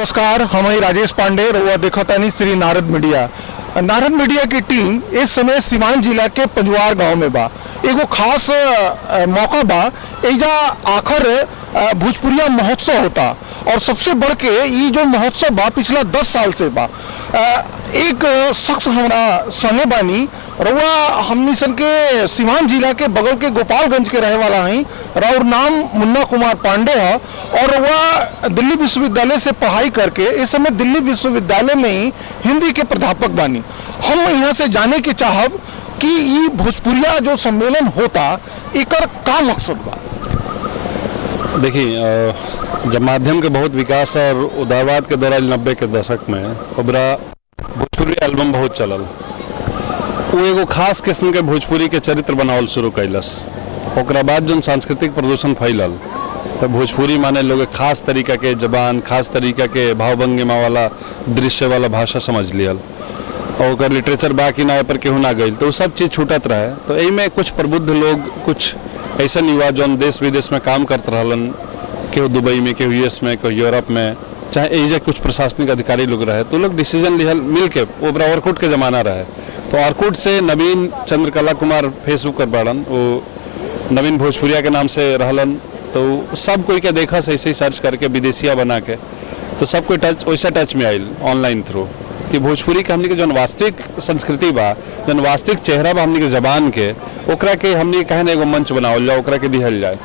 नमस्कार, हम राजेश पांडे रउआ देखतानी श्री नारद मीडिया। नारद मीडिया की टीम इस समय सीवान जिला के पंजवार गांव में बा। एगो खास मौका बा, एजा आखिर भोजपुरिया महोत्सव होता और सबसे बढ़ के ये जो महोत्सव बा पिछला 10 साल से बा। एक शख्स हमारा संगे बानी, रउआ हमनी सन के सीवान जिला के बगल के गोपालगंज के रहे वाला हैं। और नाम मुन्ना कुमार पांडे है और वह दिल्ली विश्वविद्यालय से पढ़ाई करके इस समय दिल्ली विश्वविद्यालय में ही हिंदी के प्राध्यापक बानी। हम यहाँ से जाने के चाहब कि ये भोजपुरिया जो सम्मेलन होता एकर का मकसद बा। देखिए, जब माध्यम के बहुत विकास और उदारवाद के दौरान 90 के दशक में ओबरा भोजपुरी एल्बम बहुत चलल। वो एगो खास किस्म के भोजपुरी के चरित्र बनावल शुरू कैलस। ओकरा बाद जो सांस्कृतिक प्रदूषण फैलल तो भोजपुरी माने लोग खास तरीका के जबान, खास तरीका के भावभंगिमा वाला दृश्य वाला भाषा समझ लियल और लिटरेचर बाकी ना पर केहू ना गई, तो वो सब चीज़ छूटत रहे। तो यही में कुछ प्रबुद्ध लोग, कुछ ऐसा युवा जो देश विदेश में काम करते रहलन, केहू दुबई में, केहू यूएस में, केहू यूरोप में, चाहे एजा कुछ प्रशासनिक अधिकारी लोग रहे, तो लोग डिसीजन लिहल मिल के। ओबरा ऑर्कुट के ज़माना रहे तो ऑर्कुट से नवीन चंद्रकला कुमार फेसबुक पर बाड़न, वो नवीन भोजपुरिया के नाम से रहलन। तो सब कोई के देखा से ऐसे ही सर्च करके विदेशिया बना के, तो सब कोई टच वैसा टच में आयल ऑनलाइन थ्रू कि भोजपुरी के हमनी के जौन वास्तविक संस्कृति बा, जौन वास्तविक चेहरा बा हमनी के जबान के, ओकरा के हमनी कहे ना एगो मंच बनावल जाए, ओकरा के दिहल जाए।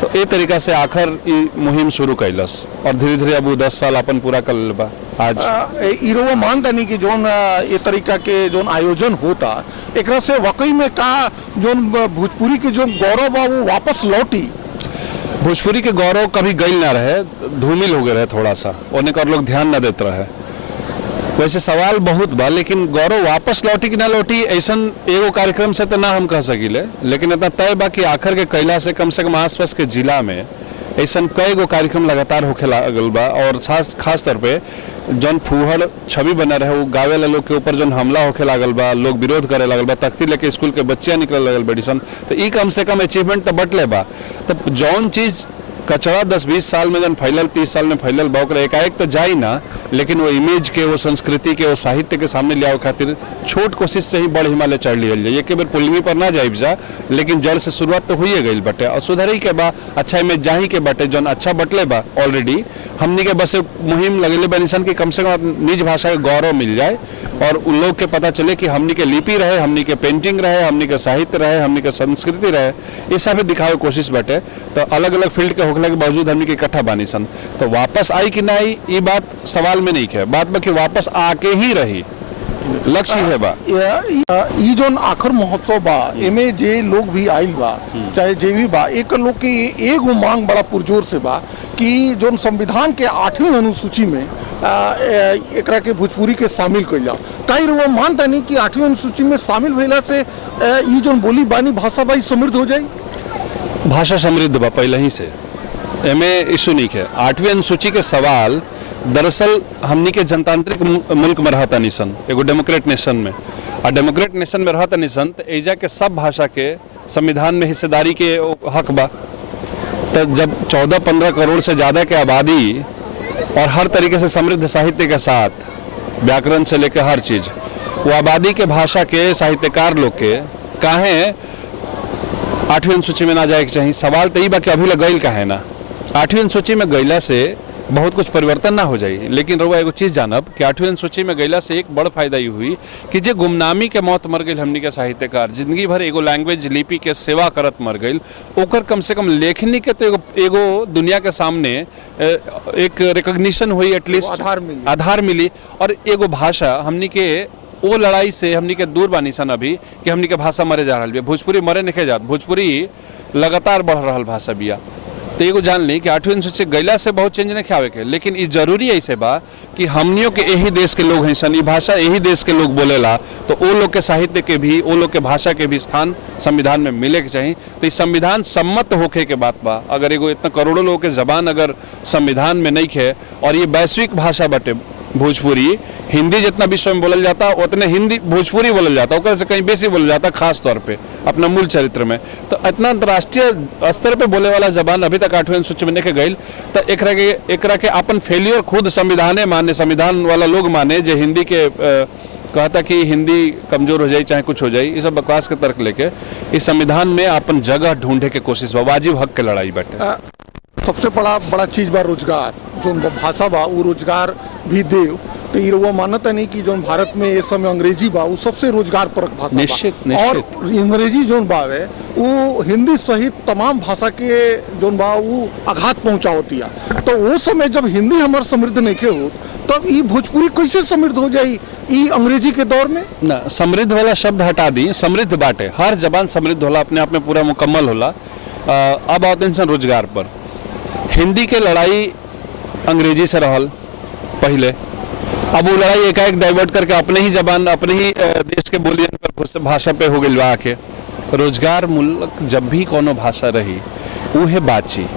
तो ये तरीका से आखिर ये मुहिम शुरू कैलस और धीरे धीरे अब 10 साल अपन पूरा कर बा। आज इरो मानता नहीं कि जोन ये तरीका के जोन आयोजन होता एकरा से वाकई में का जोन भोजपुरी के जो गौरव बा वो वापस लौटी। भोजपुरी के गौरव कभी गई ना रहे, धूमिल हो गए रहे थोड़ा सा, उन्हें कर लोग ध्यान ना देते रहे। वैसे सवाल बहुत बा, लेकिन गौरव वापस लौटी कि ना लौटी ऐसा एगो कार्यक्रम से तो ना हम कह सकीले, लेकिन इतना तय बा कि आखिर के कैला से कम आसपास के जिला में ऐसा कई गो कार्यक्रम लगातार होखे लागल बा। और खास तौर पे जौन फूहड़ छवि बना रहे वो गावे ला लोग के ऊपर जौन हमला होखे लागल बा, लोग विरोध करे लागल बा, तख्ती लेके स्कूल के बच्चियां निकले लगल बेडिसन, तो ई कम से कम अचीवमेंट तो बटले बा। तो जौन चीज कचरा 10-20 साल में जन फैलल, 30 साल में फैलल बा, ओकरा एकाएक तो जाई ना, लेकिन वो इमेज के, वो संस्कृति के, वो साहित्य के सामने ले आओ खातिर छोट कोशिश से ही बड़ हिमालय चढ़ लियल जाए। एक बेर पुलवी पर ना जाइब जा, लेकिन जड़ से शुरुआत तो हुई गई बटे और सुधरी के बा, अच्छा इमेज जाही के बटे जौन अच्छा बटले बा ऑलरेडी। हमनी के बस मुहिम लगेले बनिसन की कम से कम निज भाषा के गौरव मिल जाए और उन लोग के पता चले कि हमनी के लिपि रहे, हमनी के पेंटिंग रहे, हमनी के साहित्य रहे, हमनी के संस्कृति रहे, ये सब दिखावे कोशिश बटे। तो अलग अलग फील्ड के होखला के बावजूद हमनी के इकट्ठा बानी सन, तो वापस आई कि ना आई ये बात सवाल में नहीं है, बात में कि वापस आके ही रही लक्ष्य है बा। ई जोन आखिर महोत्सव बा एमे जे लोग भी आइल बा, चाहे जे भी बा, एक लोग के एगो मांग बड़ा पुरजोर से बा कि जोन संविधान के 8वीं अनुसूची में एकरा के भोजपुरी के शामिल कइल जाओ। कई वो मानता नहीं कि 8वीं अनुसूची में शामिल भइला से ई जोन बोली बानी भाषा बाई समृद्ध हो जाई। भाषा समृद्ध बा पहले ही से, एमे इशू नहीं है। 8वीं अनुसूची के सवाल दरअसल हमनी के जनतांत्रिक मुल्क में रहता निसन, एगो डेमोक्रेट नेशन में, और डेमोक्रेट नेशन में रहता निसन तो एजा के सब भाषा के संविधान में हिस्सेदारी के हक बा। तो जब 14-15 करोड़ से ज़्यादा के आबादी और हर तरीके से समृद्ध साहित्य के साथ व्याकरण से लेकर हर चीज़, वो आबादी के भाषा के साहित्यकार लोग के काहे 8वीं अनुसूची में ना जाए के चाहिए। सवाल तो ये बा कि अभी लगल काहे ना 8वीं अनुसूची में गईला से बहुत कुछ परिवर्तन ना हो जाए। लेकिन रउआ एगो चीज़ जानब कि 8वीं अनुसूची में गईला से एक बड़ फायदा ये हुई कि जे गुमनामी के मौत मर गई हमनी के साहित्यकार, जिंदगी भर एगो लैंग्वेज लिपि के सेवा करत मर गई, ओकर कम से कम लेखनी के तो एगो दुनिया के सामने एक रिकॉग्निशन हुई, एटलीस्ट आधार मिली। और एगो भाषा हमनी के वो लड़ाई से हमनी के दूर बानी सन अभी कि हमनी के भाषा मरे जा रही है। भोजपुरी मरे नहीं जात, भोजपुरी लगातार बढ़ रहा भाषा बिया। तो एगो जान ली कि 8वीं अनुसूची गईला से बहुत चेंज नहीं आवे के, लेकिन ये जरूरी ऐसे बा कि हमनियों के यही देश के लोग हैं सन, ये भाषा यही देश के लोग बोलेला, तो वो लोग के साहित्य के भी, वो लोग के भाषा के भी स्थान संविधान में मिले के चाहिए। तो इस संविधान सम्मत होके के बात बा। अगर एगो इतना करोड़ों लोगों के जबान अगर संविधान में नहीं है और ये वैश्विक भाषा बटे, भोजपुरी हिंदी जितना विश्व में बोलल जाता उतने हिंदी भोजपुरी बोलल जाता, ओकरा से कहीं बेसी बोलल जाता, खास तौर पे अपना मूल चरित्र में। तो इतना अंतर्राष्ट्रीय स्तर पे बोले वाला जबान अभी तक 8वें अनुसूची में नहीं गई। तो एकरा के अपन फेलियर खुद संविधाने माने, संविधान वाला लोग माने जो हिंदी के कहता कि हिंदी कमजोर हो जाए चाहे कुछ हो जाए, ये सब बकवास के तर्क लेके इस संविधान में अपन जगह ढूंढे के कोशिश बा, वाजिब हक के लड़ाई बाटे। सबसे बड़ा चीज बा रोजगार, जो भाषा बा वो रोजगार भी देव। तो ये वो मानता नहीं कि जो भारत में इस समय अंग्रेजी बा वो सबसे रोजगार परक भाषा निश्चित, बा। और अंग्रेजी जो बावे वो हिंदी सहित तमाम भाषा के जो बा वो आघात पहुंचा होती है। तो वो समय जब हिंदी हमारे समृद्ध नहीं के हो तब ये भोजपुरी कैसे समृद्ध हो जाए ये अंग्रेजी के दौर में? ना, समृद्ध वाला शब्द हटा दी, समृद्ध बाटे, हर जबान समृद्ध होला, अपने आप में पूरा मुकम्मल होला। अब आते हैं रोजगार पर। हिंदी के लड़ाई अंग्रेजी से रहल पहले, अब वो लड़ाई एकाएक डाइवर्ट करके अपने ही जबान, अपने ही देश के बोलियन पर भाषा पे हो गई बा के। रोजगार मूलक जब भी कोनो भाषा रही वो है बातचीत,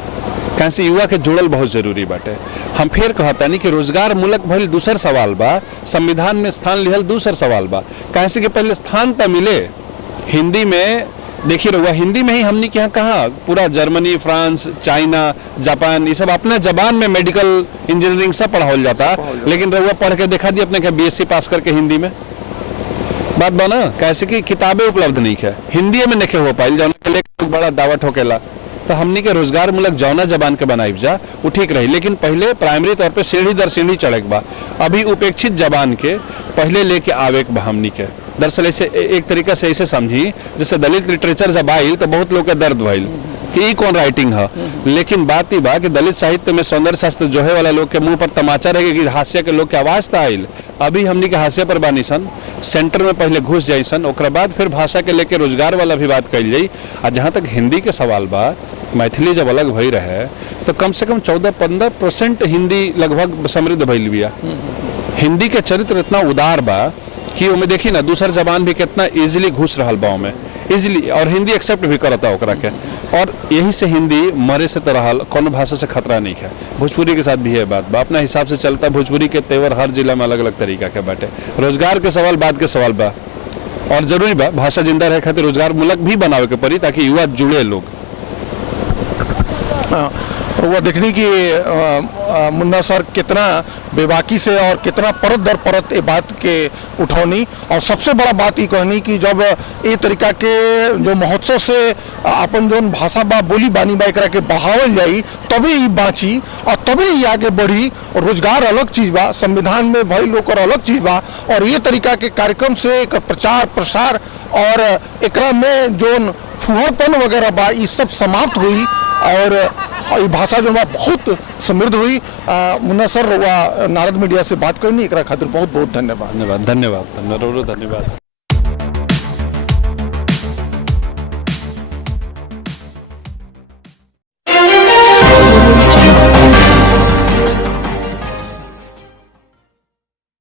कैसे युवा के जुड़ल बहुत जरूरी बाटे। हम फिर कहता नहीं कि रोजगार मूलक भइल दूसर सवाल बा, संविधान में स्थान लिहल दूसर सवाल बा, कैसे कि पहले स्थान तो मिले हिंदी में। देखिए रहुआ हिंदी में ही हमने क्या कहा, पूरा जर्मनी, फ्रांस, चाइना, जापान, ये सब अपना जबान में मेडिकल इंजीनियरिंग सब पढ़ाओल जाता, लेकिन रहुआ पढ़ के दिखा दी अपने क्या बीएससी पास करके हिंदी में बात बना, कैसे कि किताबें उपलब्ध नहीं है हिंदी में नहीं हो पाई, जाने के लिए बड़ा दावा ठोकेला। तो हमने के रोजगार मूलक जौना जबान के बनाई जा वो ठीक रही, लेकिन पहले प्राइमरी तौर पे सीढ़ी दर सीढ़ी चढ़े बा। अभी उपेक्षित जबान के पहले लेके आवे के बा हमनी के। दरअसल ऐसे एक तरीका से ऐसे समझी जैसे दलित लिटरेचर जब आई तो बहुत लोग के दर्द भइल कि ये कौन राइटिंग है, लेकिन बात ही बा कि दलित साहित्य में सौंदर्य शास्त्र जो है वाला लोग के मुंह पर तमाचा रहे कि हास्य के लोग के आवाज तो आयल। अभी हमनी के हास्य पर बानी सन, सेंटर में पहले घुस जाई सन, ओकरा बाद फिर भाषा के लेके रोजगार वाला भी बात कही जाई। और जहाँ तक हिंदी के सवाल बा, मैथिली जब अलग भई रहे तो कम से कम 14-15% हिंदी लगभग समृद्ध भइल बिया। हिंदी के चरित्र इतना उदार बा कि ओमे देखी ना दूसर जबान भी कितना इजीली घुस रहा बा में इजीली, और हिंदी एक्सेप्ट भी करता ओकरा के। और यही से हिंदी मरे से तो रहल, कोनो भाषा से खतरा नहीं है। भोजपुरी के साथ भी है बात बा, अपना हिसाब से चलता। भोजपुरी के तेवर हर जिला में अलग अलग तरीका के बाटे। रोजगार के सवाल बाद के सवाल बा, और जरूरी बा भाषा जिंदा रहे खातिर रोजगार मूलक भी बनावे के पड़ी ताकि युवा जुड़े लोग। वो देखने की मुन्ना सर कितना बेबाकी से और कितना परत दर परत ये बात के उठौनी। और सबसे बड़ा बात ये कहनी कि जब ये तरीका के जो महोत्सव से अपन जो भाषा बा बोली बानी बा एकरा के बढ़ावल जाई तभी ये बाँची और तभी ये आगे बढ़ी। और रोजगार अलग चीज़ बा, संविधान में भई लोग और अलग चीज़ बा, और ये तरीका के कार्यक्रम से एक प्रचार प्रसार और एकरा में जो फुहरपन वगैरह बा ये सब समाप्त हुई और ये भाषा जो बहुत समृद्ध हुई। मुन्ना सर नारद मीडिया से बात करनी, एक खातिर बहुत बहुत धन्यवाद। धन्यवाद।